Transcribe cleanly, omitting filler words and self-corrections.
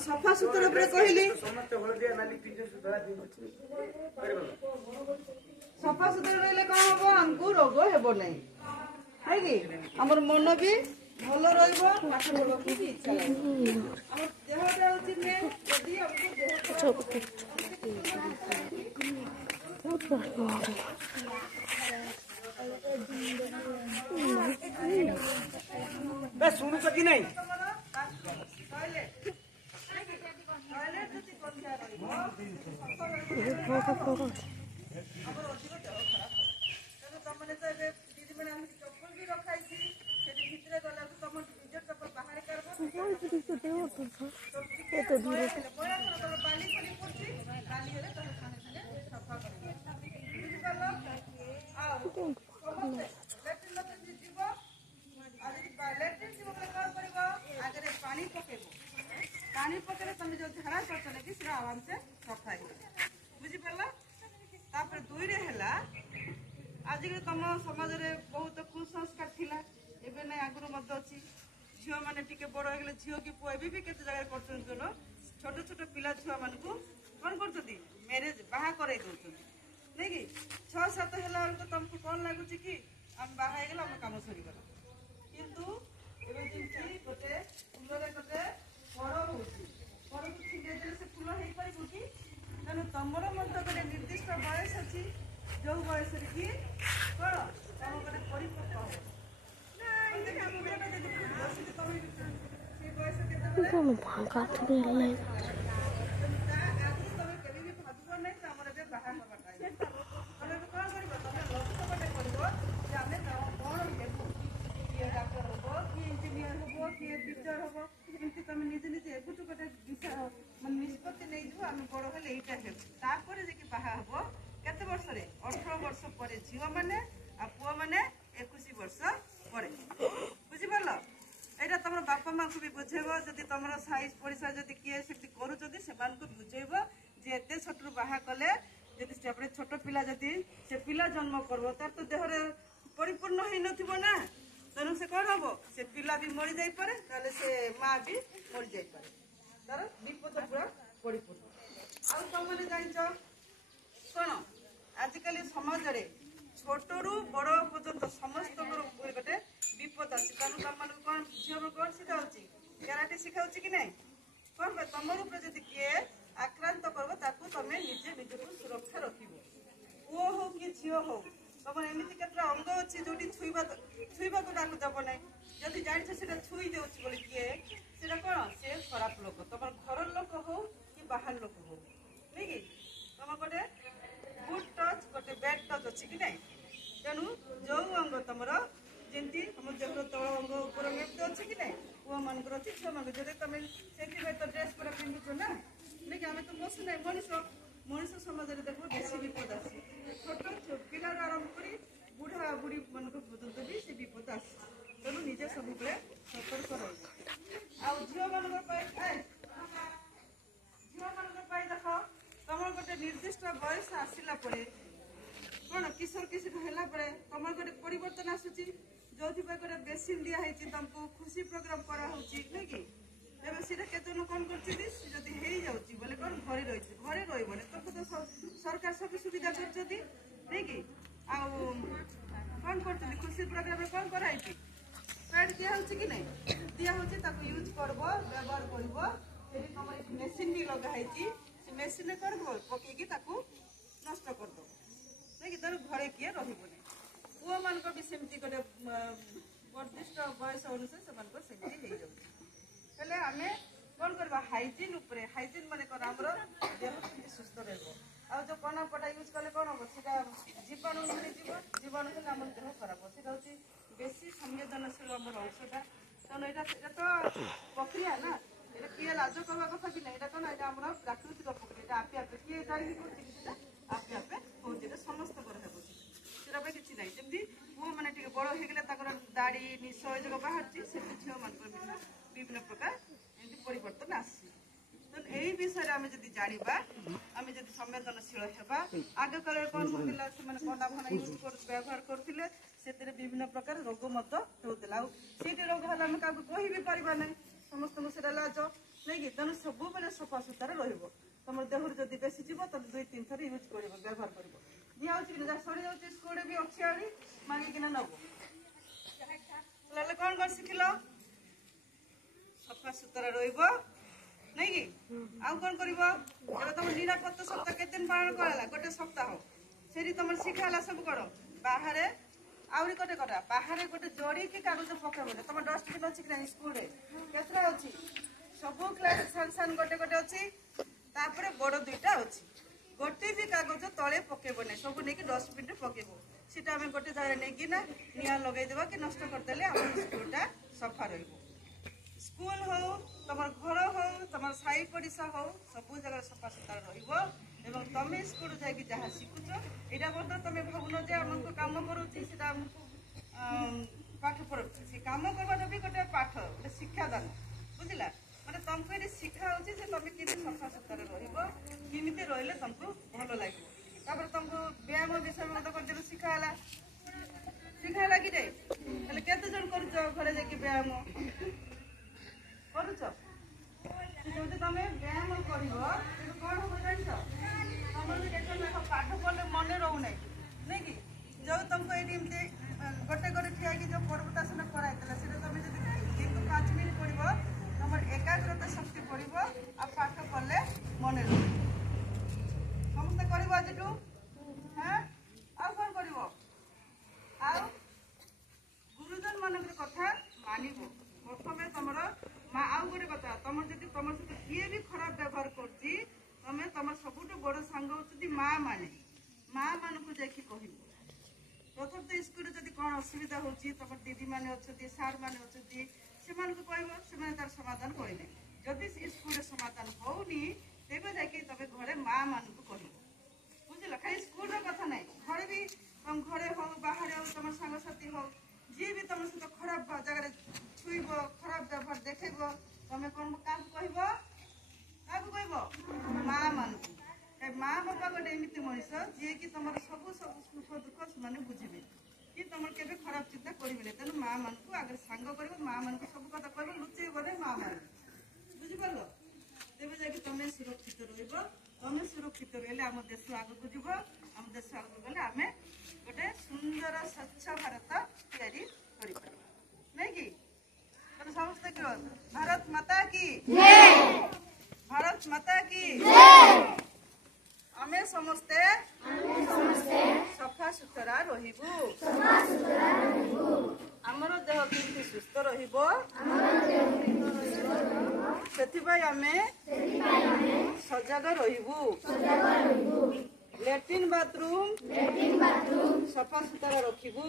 सफा सुतरा कहली सफा सुतरा रही कौन हम आमको रोग हेब ना है कि आम मन भी भल रहा इच्छा देहटा हूँ मेन जदि शुणु कि नहीं पानी पकड़े तुम जो झाड़ा कर आराम से सफा बुझिपार दुई आजिकल तुम समाज में बहुत कुसंस्कार थिला एबे ना आगुरु मत अच्छी झील मैंने टी बड़ हो गले झील की पुआ भी केते जगह कर छोट छोट पिला छुआ मान कौन कर मैरेज बाहा कर नहीं कि 6-7 है तुमको कौन लगुच कि आम बाहा आम कम सरीगला किंतु गोटे फूल गोटे फल हो फल को छिड़े देले से फूल हो पार कि तेणु तुम गोटे निर्दिष्ट बयस अच्छी जो बयस कि कौन तुम गोटे परिपक्व हो तुम निजे निजे एगुटू गोटे निष्पत्ति नहीं आम बड़ हेले यहाँ बाहा हम केते वर्ष 18 वर्ष पर झील मैंने पुआ मैंने 21 वर्ष पर बुझिपार यहाँ तुम बापा माँ को भी बुझेब जदि तुम साई पड़िशा जदि किए से कर बुझेब जे एत छोट बाहा कले जदि छोट पिला जदि से पिला जन्म कर तार तो देहरे परिपूर्ण हो ना तेणु से कौन हम से पिला भी मरी जापे से माँ भी मरी जापे तार विपद पूरा परिपूर्ण आउ तुमने जान कौन आजिकल समाज में छोटू बड़ पर्यंत समस्त गोटे विपद आसी तुम कौन झील कौन शिखा कराटे शिखा कि नहीं कौन तुम रूप जदि किए आक्रांत कर तुम निजे निजक सुरक्षा रख पुओ हो कि झील हो तुम एमती केतटा अंग अच्छी जो छुईवा को डाक देव ना जदि जान से छुई दे किए से कौन से खराब लोक तुम घर लोक हो कि बाहर लोक हो नहीं कि तुम गोटे गुड टच गोटे बैड टच अच्छी कि नहीं तेणु जो अंग तुम जमी तुम देहर तल अंग उपर एमती अच्छे कि नहीं पुआ मानकर अच्छी झील मान जो तुम से तो ड्रेस पूरा पिंधुच ना नहीं आम तो बसु ना मनीष समाज में देख बेसी विपद आसी छोट पिला आरंभ कर बुढ़ा बुढ़ी मान पर्यंत भी से विपद आसी तेणु निजे सब सतर्क रही झील मान देख तुम गोटे निर्दिष्ट बयस आसला कौन किशोर किशोर है तुम गोटे परिवर्तन आसूची जो गोटे बेसीन दिखाई तुमको खुशी प्रोग्राम कराऊँ नहीं कि एवं सीधा केते कौन करती बोले कौन घरे रही घरे रही तुमको तो सरकार सब सुविधा कर नहीं कि कौन कर खुशी प्रोग्राम कौन कराई पैड दिखाई कि नहीं दिखाई यूज कर व्यवहार कर मेसीन भी लगाई से मेसीन कर पकईकि नष्ट करद नहीं कि तेरे घरे किए रही पुओ मान भी सेमती गोटे निर्दिष्ट बयस अनुसार से हेले आम कौन करवा हाइजीन उपरे हाइजीन माने कौन आमर देह सुस्थ रहा जो कना पटा यूज कले कौन हम से जीवाणु जीवाणु हेल्ले आम देह खराब से बेसी संवेदनशील आम औषधा तेणु यहाँ तो प्रक्रिया ना ये किए लाज करवा कथा कि ना कौन यहाँ आम प्राकृतिक प्रक्रिया आपे आपे किए जाए आपे आपे हो समस्त से किसी ना जमी पुओ मैंने बड़ हो गले दाढ़ी निश जो बाहर से झील मान विभिन्न प्रकार परिवर्तन आसी यही विषय आम जब जाना आम जब संवेदनशील होगा आग काल कौन होता से कना फना यूज व्यवहार करते से विभिन्न प्रकार रोग मत होता रोग है आम क्या कह भी पार ना समस्त से लाज नहीं नहीं तेणु सब बेले सफा सुतरा रहिबो तुम देह जदि बेसी जीव तो 2-3 थर यूज कर व्यवहार कर दिया सरी जाऊँ स्कूल भी अच्छी आड़ी मांगिकिना नब कौन कौन शिखिल सफा सुतरा रहिबो नहीं कि आउ कौन कर तुम निरापत्ता सप्ताह केते दिन पालन कराला गोटे सप्ताह से तुम शिखाला सब कर बाहर आहरी गोटे कथा बाहर गोटे जोड़ी की कागज पकेब तुम डस्टबिन अच्छी कि स्कूल केतटा अच्छी सब क्लास सान सान गोटे गोटे अच्छी बड़ 2टा अच्छी गोटे भी कागज तले पकेब ना सब नहीं डस्टबिन पकेब सीटा आम गोटे जगह नहीं ना निआ लगेदेव कि नष्ट करदे आम स्कूलटा सफा रही स्कूल हो तुम घर हो तुम साई पड़िशा हो सब जगह सफा सुतरा रही तुम स्कूल जाकि जहाँ शिखुच यहाँ बोलते तुम भावुन जे आमको कम कर पाठ पढ़ से कम करवार भी गोटे पाठ गोटे शिक्षादान बुझला मैंने तुमको ये शिखा हो तुम कि सफा सुतरा रमी रही तुमको भल लगे तुमको व्यायाम विषय में मत शिखाला शिखाला कि केते जन कर घरे जाकि व्यायाम करुच जो तुम व्यायाम कर कौन हम जान तुम पाठ पढ़ले मन रोना नहीं कि जो तुमको ये गोटे गोटे ठिया जो पर्वतासन कराई से तुम दिन को 5 मिनट पढ़ तुम एकाग्रता शक्ति पड़ो आ पाठ पढ़ले मन रो समस्ते कर आज हाँ आउ कौन कर गुरुजन मान कथा मानव प्रथम तुम आउ गोटे कथा तुम जब तुम सहित किए भी खराब व्यवहार कर तुम सबुठ बड़ सांग होती माँ माने माँ मान को जाकि कह प्रथम तो स्कूल जब कौन असुविधा हो तुम दीदी मैंने अच्छा सार मैंने अच्छा से कह तार समाधान करें जदि स्कूल समाधान होनी तेज जाकि तुम घरे माँ मान को कह बुझल खाली स्कूल कथा ना घरे भी तुम घरे हो बाहर हो तुम सांगसाथी हो जी भी तुम सहित खराब जगह छुईब खराब व्यवहार देखेब तुम कौन क्या कह माँ मान माँ बापा गोटे एमती मनीष जी कि तुम सब सब सुख दुख से बुझे कि तुम के खराब चिंता करेंगे तेणु माँ मान को आगे सांग कर माँ मान को सब कथा कह लुचेब ना माँ मान बुझिपार तेज जाकि तुम सुरक्षित तुम सुरक्षित रही आम देश आगक जीव आम देश आगक गले आम गोटे सुंदर स्वच्छ भारत तैयारी कर नहीं कि समस्ते कह भारत माता की भारत माता की आमे समस्ते सफा सुतरा रहिबु आमर देह केमती सुस्थ रहिबो सेथिबाई आमे सजग रहिबु लैट्रिन बाथरूम सफा सुतरा रखिबु